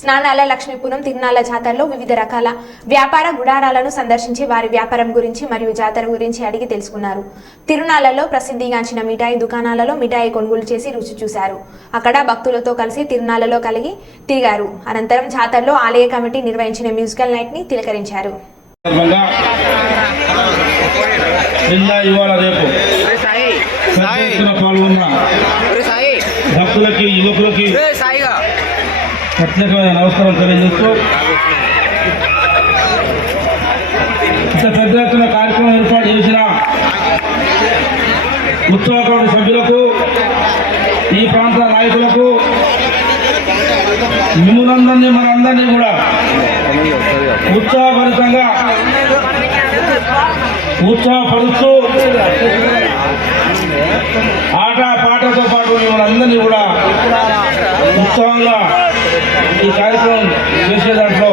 స్నానాల లక్ష్మీపురం తిరునాళ్ళ జాతరలో వివిధ రకాల వ్యాపార గుడారాలను సందర్శించి వారి వ్యాపారం గురించి మరియు జాతర గురించి అడిగి తెలుసుకున్నారు. తిరునాళ్ళలో ప్రసిద్ధిగాంచిన మిఠాయి దుకాణాలలో మిఠాయి కొనుగోలు చేసి రుచి చూశారు. అక్కడ భక్తులతో కలిసి తిరునాళ్ళలో కలిగి తిరిగారు. అనంతరం జాతరలో ఆలయ కమిటీ నిర్వహించిన మ్యూజికల్ నైట్ని తిలకరించారు. సందర్భంగా నిన్న ప్రత్యేకమైన నమస్కారం తెలియజేస్తూ ఇంత పెద్ద ఎత్తున కార్యక్రమం ఏర్పాటు చేసిన ఉత్సవ కమిటీ సభ్యులకు ఈ ప్రాంత నాయకులకు మిమ్మల్ని మనందరినీ కూడా ఉత్సాహభరితంగా ఉత్సాహపరుస్తూ ఆట పాటతో పాటు మిమ్మల్ని అందరినీ కూడా ఉత్సాహంగా ఈ కార్యక్రమం చేసే దాంట్లో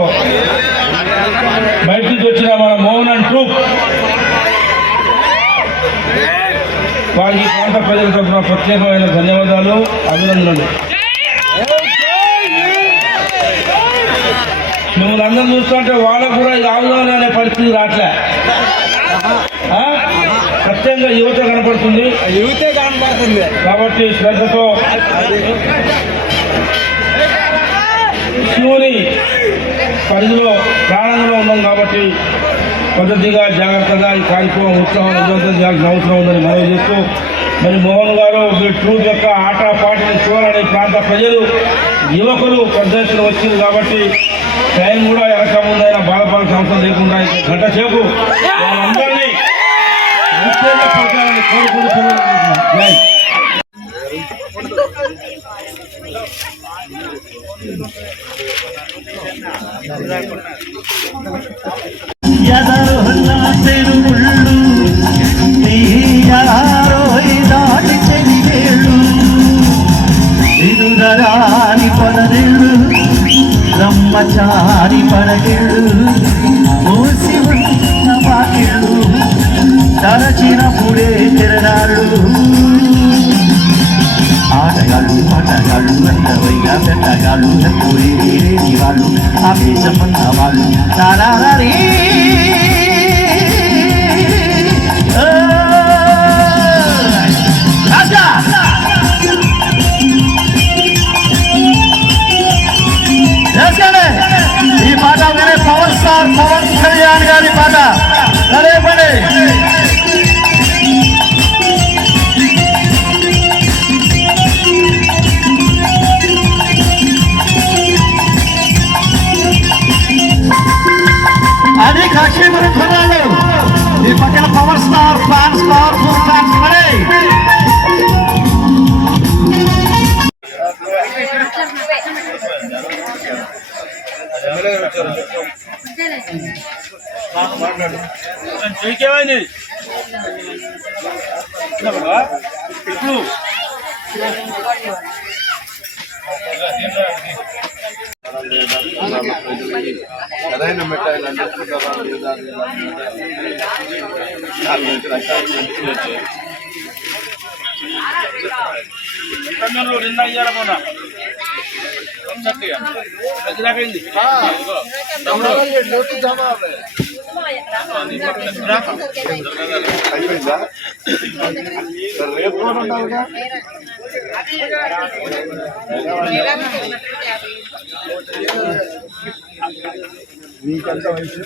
బయట నుంచి వచ్చిన మన మోహన్ అండ్ ట్రూప్ వారికి ప్రాంత ప్రజల తరఫున ప్రత్యేకమైన ధన్యవాదాలు అభినందనలు. మిమ్మల్ని అందరం చూస్తుంటే వాళ్ళకు కూడా ఇది అనే పరిస్థితి రావట్లే? ప్రత్యేకంగా యువత కనపడుతుంది. యూతే కనబడుతుంది కాబట్టి శ్రద్ధతో శివుని పరిధిలో ప్రాణంలో ఉన్నాం కాబట్టి పద్ధతిగా జాగ్రత్తగా ఈ కార్యక్రమం ఉత్సవం విజయవంతం చేయాల్సిన అవసరం ఉందని మనవి చేస్తూ మరి మోహన్ గారు మీ ట్రూప్ యొక్క ఆట చూడాలని ప్రాంత ప్రజలు యువకులు పెద్ద ఎత్తున వచ్చింది కాబట్టి టైం కూడా వెనక ముందైనా బాధపడాల్సిన అవసరం లేకుండా గంట సేపు వాళ్ళందరినీ ఉత్తేజపరచాలని కోరుకుంటున్నాను. చారి పడగిళ్ళు మూసి ఉన్న వాకిళ్ళు తరచినప్పుడే తిరణాళ్ళు ఆటగాళ్ళు పాటగాళ్ళు అందవైగా పెట్టగాళ్ళు తక్కువ వాళ్ళు ఆవేశమున్న వాళ్ళు. తారారీ ખરેલું એ Patel power star fans powerful fans મળે જોઈ કેવાય ને એટલું సరైన మిఠాయిలు అందిస్తున్నారా లేదా నాలుగైదు రకాలు మంచిగా వచ్చాయి తమిళనాడు నిన్న ఇయ్యాల మొన్న చక్కగా ఎదురాకైంది అయిపోయిందా సరే రేపు కూడా ఉండాలిగా మీకెంత వయసు